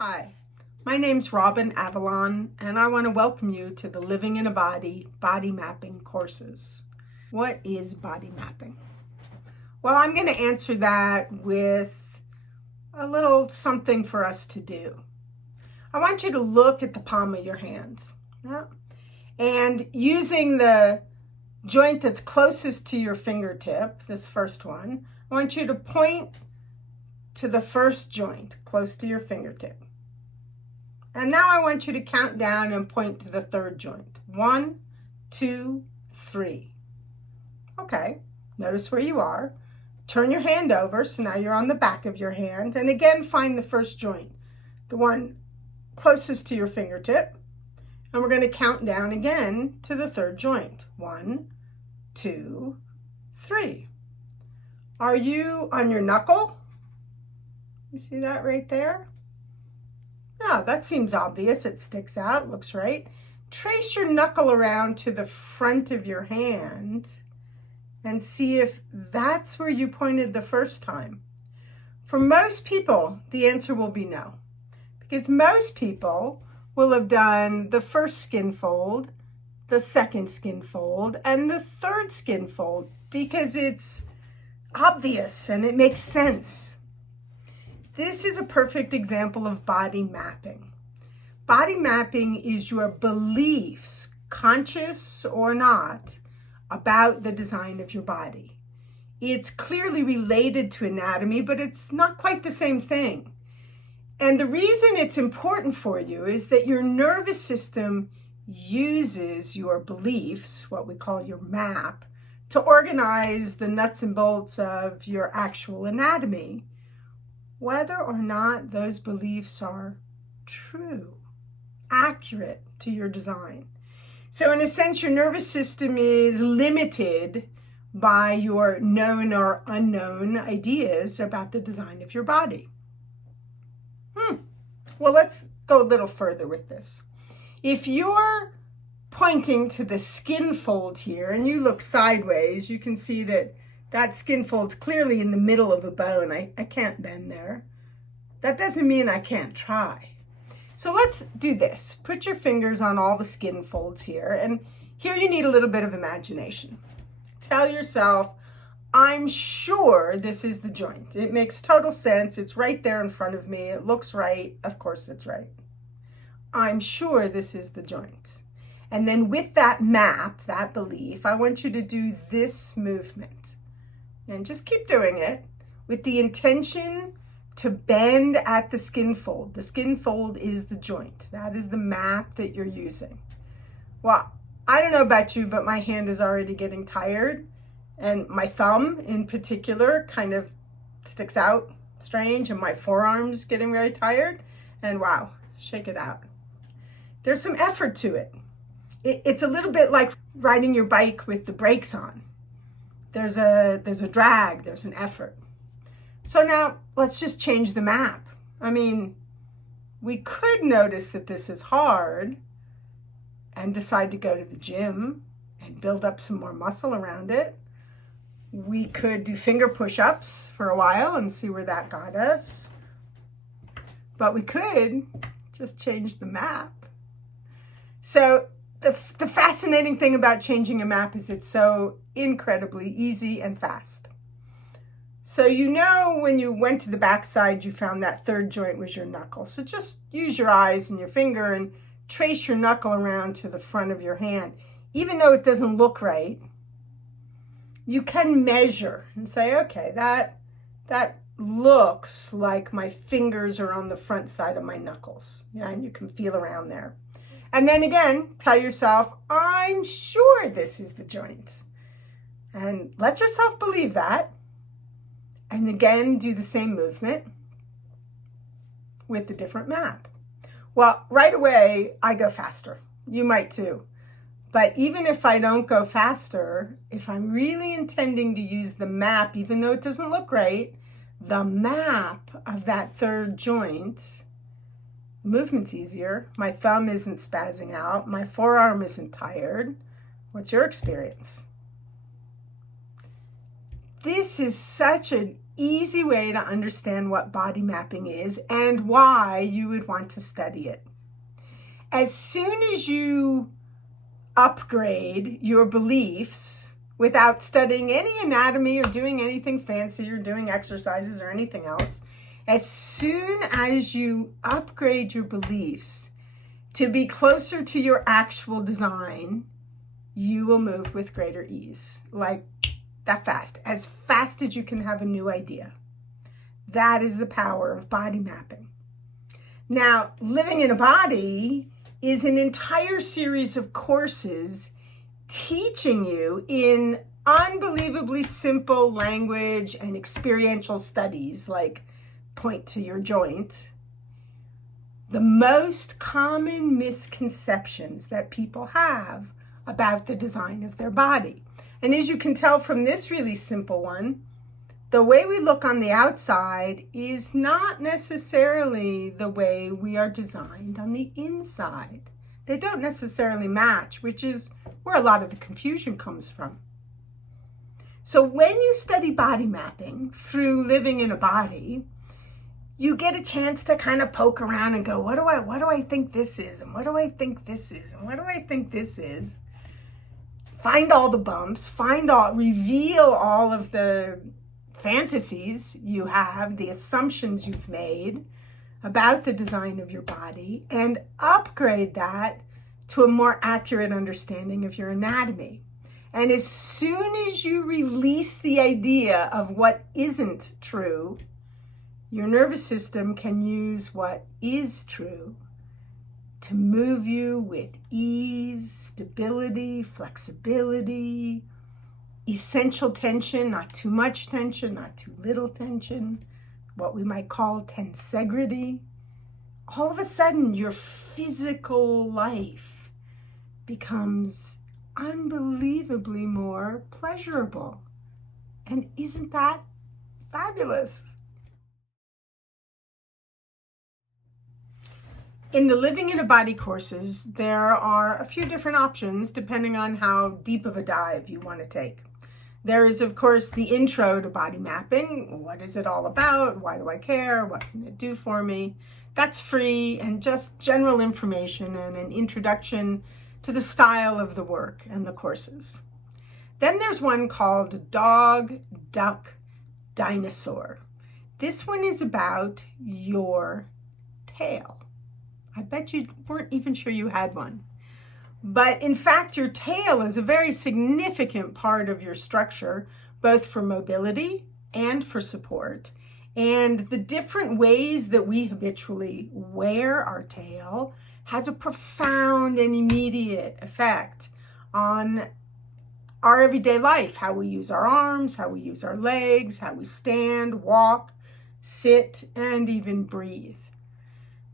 Hi, my name's Robin Avalon, and I want to welcome you to the Living in a Body body mapping courses. What is body mapping? Well, I'm going to answer that with a little something for us to do. I want you to look at the palm of your hands. Yeah? And using the joint that's closest to your fingertip, this first one, I want you to point to the first joint close to your fingertip. And now I want you to count down and point to the third joint. 1, 2, 3. Okay, notice where you are. Turn your hand over, so now you're on the back of your hand. And again, find the first joint, the one closest to your fingertip. And we're going to count down again to the third joint. 1, 2, 3. Are you on your knuckle? You see that right there? Yeah, that seems obvious. It sticks out, it looks right. Trace your knuckle around to the front of your hand and see if that's where you pointed the first time. For most people, the answer will be no, because most people will have done the first skin fold, the second skin fold, and the third skin fold because it's obvious and it makes sense. This is a perfect example of body mapping. Body mapping is your beliefs, conscious or not, about the design of your body. It's clearly related to anatomy, but it's not quite the same thing. And the reason it's important for you is that your nervous system uses your beliefs, what we call your map, to organize the nuts and bolts of your actual anatomy, whether or not those beliefs are true, accurate to your design. So in a sense, your nervous system is limited by your known or unknown ideas about the design of your body. Well, let's go a little further with this. If you're pointing to the skin fold here and you look sideways, you can see that skin fold's clearly in the middle of a bone. I can't bend there. That doesn't mean I can't try. So let's do this. Put your fingers on all the skin folds here. And here you need a little bit of imagination. Tell yourself, I'm sure this is the joint. It makes total sense. It's right there in front of me. It looks right. Of course it's right. I'm sure this is the joint. And then with that map, that belief, I want you to do this movement. And just keep doing it with the intention to bend at the skin fold. The skin fold is the joint. That is the map that you're using. Well, I don't know about you, but my hand is already getting tired. And my thumb in particular kind of sticks out strange, and my forearm's getting very tired. And wow, shake it out. There's some effort to it. It's a little bit like riding your bike with the brakes on. There's a drag, there's an effort. So now let's just change the map. I mean, we could notice that this is hard and decide to go to the gym and build up some more muscle around it. We could do finger push-ups for a while and see where that got us. But we could just change the map. So the fascinating thing about changing a map is it's so incredibly easy and fast. So you know when you went to the backside, you found that third joint was your knuckle. So just use your eyes and your finger and trace your knuckle around to the front of your hand. Even though it doesn't look right, you can measure and say, okay, that looks like my fingers are on the front side of my knuckles. Yeah, and you can feel around there. And then again, tell yourself, I'm sure this is the joint. And let yourself believe that. And again, do the same movement with a different map. Well, right away, I go faster. You might too. But even if I don't go faster, if I'm really intending to use the map, even though it doesn't look right, the map of that third joint, the movement's easier. My thumb isn't spazzing out. My forearm isn't tired. What's your experience? This is such an easy way to understand what body mapping is and why you would want to study it. As soon as you upgrade your beliefs without studying any anatomy or doing anything fancy or doing exercises or anything else, as soon as you upgrade your beliefs to be closer to your actual design, you will move with greater ease, like that fast as you can have a new idea. That is the power of body mapping. Now, Living in a Body is an entire series of courses teaching you in unbelievably simple language and experiential studies, like point to your joint, the most common misconceptions that people have about the design of their body. And as you can tell from this really simple one, the way we look on the outside is not necessarily the way we are designed on the inside. They don't necessarily match, which is where a lot of the confusion comes from. So when you study body mapping through Living in a Body, you get a chance to kind of poke around and go, what do I think this is? And what do I think this is? And what do I think this is? Find all the bumps, reveal all of the fantasies you have, the assumptions you've made about the design of your body, and upgrade that to a more accurate understanding of your anatomy. And as soon as you release the idea of what isn't true, your nervous system can use what is true to move you with ease, stability, flexibility, essential tension, not too much tension, not too little tension, what we might call tensegrity. All of a sudden, your physical life becomes unbelievably more pleasurable. And isn't that fabulous? In the Living in a Body courses, there are a few different options depending on how deep of a dive you want to take. There is, of course, the intro to body mapping. What is it all about? Why do I care? What can it do for me? That's free and just general information and an introduction to the style of the work and the courses. Then there's one called Dog, Duck, Dinosaur. This one is about your tail. I bet you weren't even sure you had one. But in fact, your tail is a very significant part of your structure, both for mobility and for support. And the different ways that we habitually wear our tail has a profound and immediate effect on our everyday life, how we use our arms, how we use our legs, how we stand, walk, sit, and even breathe.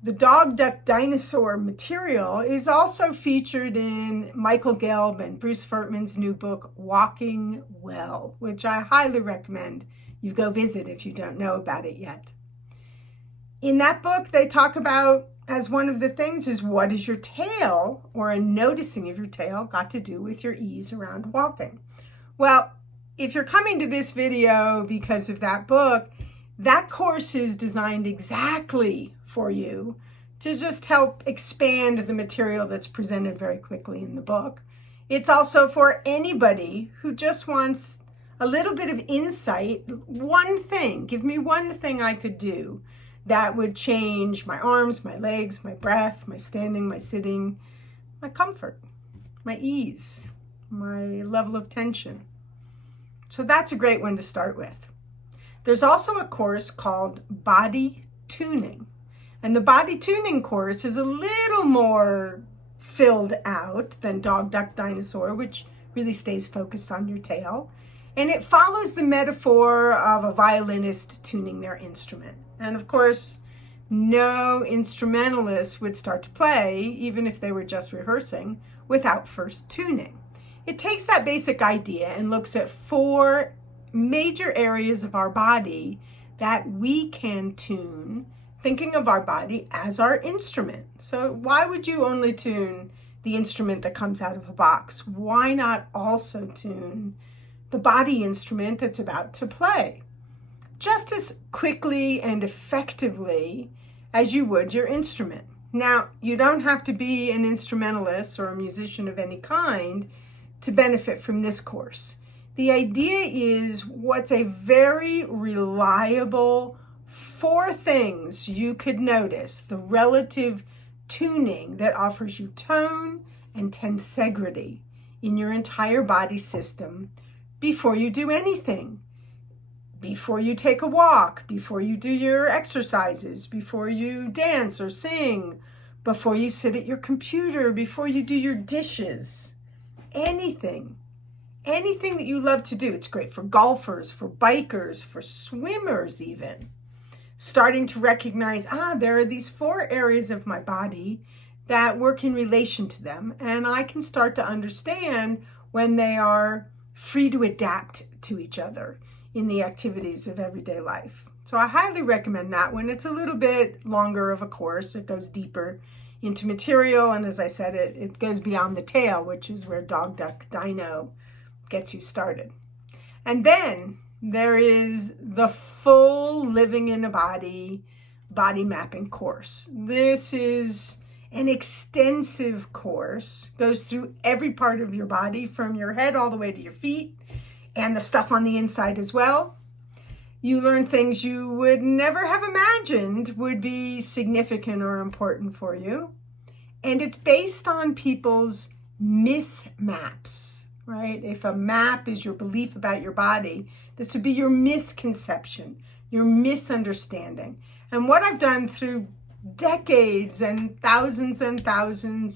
The Dog, Duck, Dinosaur material is also featured in Michael Gelb and Bruce Furtman's new book, Walking Well, which I highly recommend you go visit if you don't know about it yet. In that book, they talk about, as one of the things is, what is your tail, or a noticing of your tail, got to do with your ease around walking? Well, if you're coming to this video because of that book, that course is designed exactly for you to just help expand the material that's presented very quickly in the book. It's also for anybody who just wants a little bit of insight. One thing, give me one thing I could do that would change my arms, my legs, my breath, my standing, my sitting, my comfort, my ease, my level of tension. So that's a great one to start with. There's also a course called Body Tuning. And the Body Tuning course is a little more filled out than Dog, Duck, Dinosaur, which really stays focused on your tail. And it follows the metaphor of a violinist tuning their instrument. And of course, no instrumentalist would start to play, even if they were just rehearsing, without first tuning. It takes that basic idea and looks at 4 major areas of our body that we can tune, thinking of our body as our instrument. So why would you only tune the instrument that comes out of a box? Why not also tune the body instrument that's about to play? just as quickly and effectively as you would your instrument. Now, you don't have to be an instrumentalist or a musician of any kind to benefit from this course. The idea is what's a very reliable 4 things you could notice, the relative tuning that offers you tone and tensegrity in your entire body system before you do anything. Before you take a walk, before you do your exercises, before you dance or sing, before you sit at your computer, before you do your dishes, anything that you love to do. It's great for golfers, for bikers, for swimmers even. Starting to recognize, there are these 4 areas of my body that work in relation to them, and I can start to understand when they are free to adapt to each other in the activities of everyday life. So I highly recommend that one. It's a little bit longer of a course. It goes deeper into material, and as I said, it goes beyond the tail, which is where Dog Duck Dino gets you started. And then there is the full Living in a Body mapping course. This is an extensive course, goes through every part of your body from your head all the way to your feet and the stuff on the inside as well. You learn things you would never have imagined would be significant or important for you. And it's based on people's mismaps, right? If a map is your belief about your body, this would be your misconception, your misunderstanding. And what I've done through decades and thousands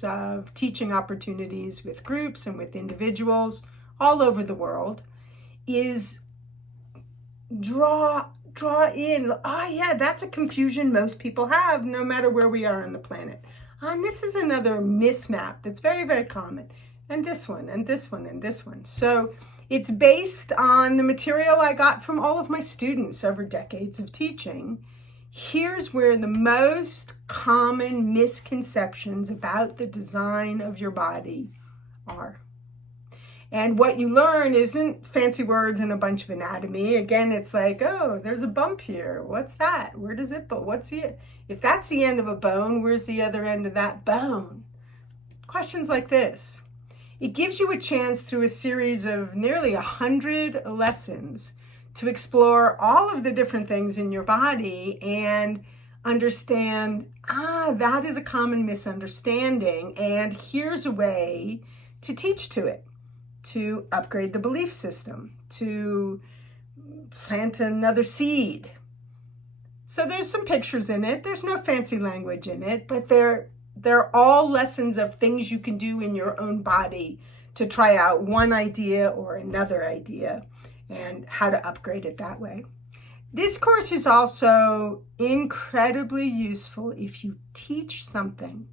of teaching opportunities with groups and with individuals all over the world is draw in, that's a confusion most people have no matter where we are on the planet. And this is another mismap that's very, very common. And this one, and this one, and this one. So it's based on the material I got from all of my students over decades of teaching. Here's where the most common misconceptions about the design of your body are. And what you learn isn't fancy words and a bunch of anatomy. Again, it's like, oh, there's a bump here. What's that? Where does it go? If that's the end of a bone, where's the other end of that bone? Questions like this. It gives you a chance through a series of nearly 100 lessons to explore all of the different things in your body and understand, that is a common misunderstanding, and here's a way to teach to it, to upgrade the belief system, to plant another seed. So there's some pictures in it. There's no fancy language in it, but they're all lessons of things you can do in your own body to try out one idea or another idea and how to upgrade it that way. This course is also incredibly useful if you teach something,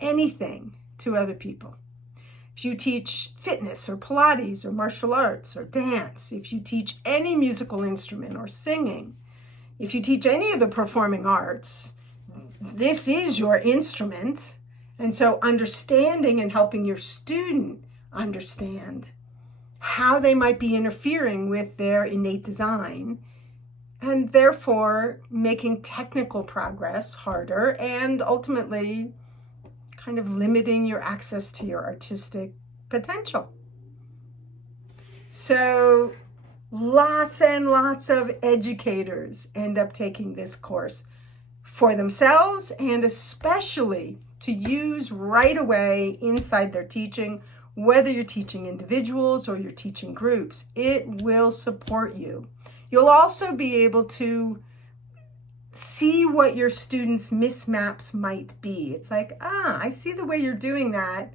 anything, to other people. If you teach fitness or Pilates or martial arts or dance, if you teach any musical instrument or singing, if you teach any of the performing arts, this is your instrument. And so understanding and helping your student understand how they might be interfering with their innate design and therefore making technical progress harder and ultimately kind of limiting your access to your artistic potential. So lots and lots of educators end up taking this course for themselves and especially to use right away inside their teaching, whether you're teaching individuals or you're teaching groups. It will support you. You'll also be able to see what your students' mismaps might be. It's like, I see the way you're doing that.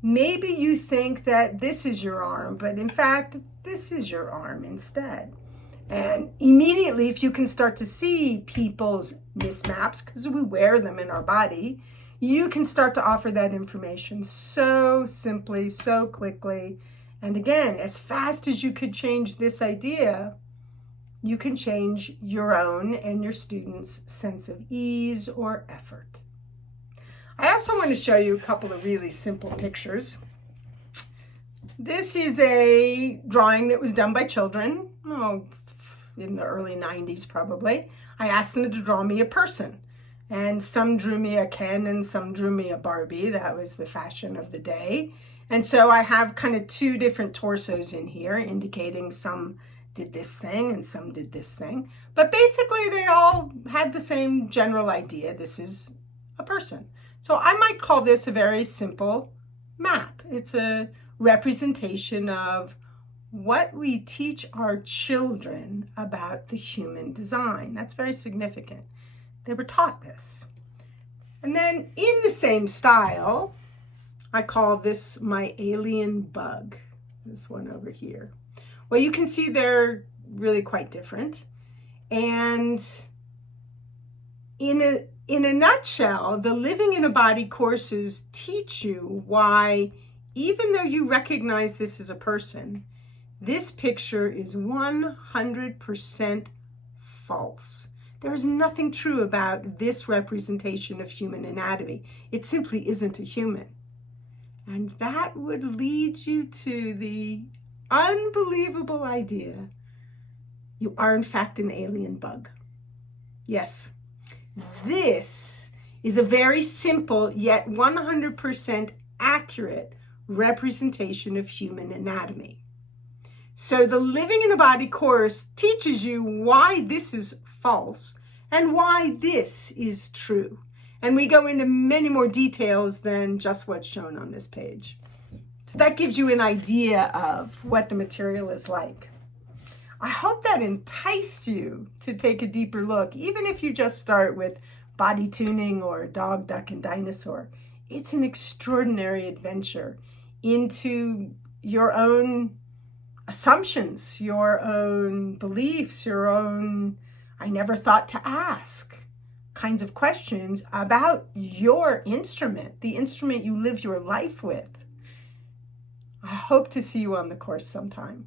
Maybe you think that this is your arm, but in fact, this is your arm instead. And immediately, if you can start to see people's mismaps, because we wear them in our body, you can start to offer that information so simply, so quickly. And again, as fast as you could change this idea, you can change your own and your students' sense of ease or effort. I also want to show you a couple of really simple pictures. This is a drawing that was done by children, in the early 90s probably, I asked them to draw me a person. And some drew me a Ken and some drew me a Barbie. That was the fashion of the day. And so I have kind of two different torsos in here, indicating some did this thing and some did this thing. But basically they all had the same general idea. This is a person. So I might call this a very simple map. It's a representation of what we teach our children about the human design. That's very significant. They were taught this. And then in the same style, I call this my alien bug, this one over here. Well, you can see they're really quite different. And in a nutshell, the Living in a Body courses teach you why, even though you recognize this as a person, this picture is 100% false. There is nothing true about this representation of human anatomy. It simply isn't a human. And that would lead you to the unbelievable idea you are in fact an alien bug. Yes, this is a very simple yet 100% accurate representation of human anatomy. So the Living in a Body course teaches you why this is false and why this is true. And we go into many more details than just what's shown on this page. So that gives you an idea of what the material is like. I hope that enticed you to take a deeper look, even if you just start with body tuning or dog, duck, and dinosaur. It's an extraordinary adventure into your own assumptions, your own beliefs, your own I never thought to ask kinds of questions about your instrument, the instrument you live your life with. I hope to see you on the course sometime.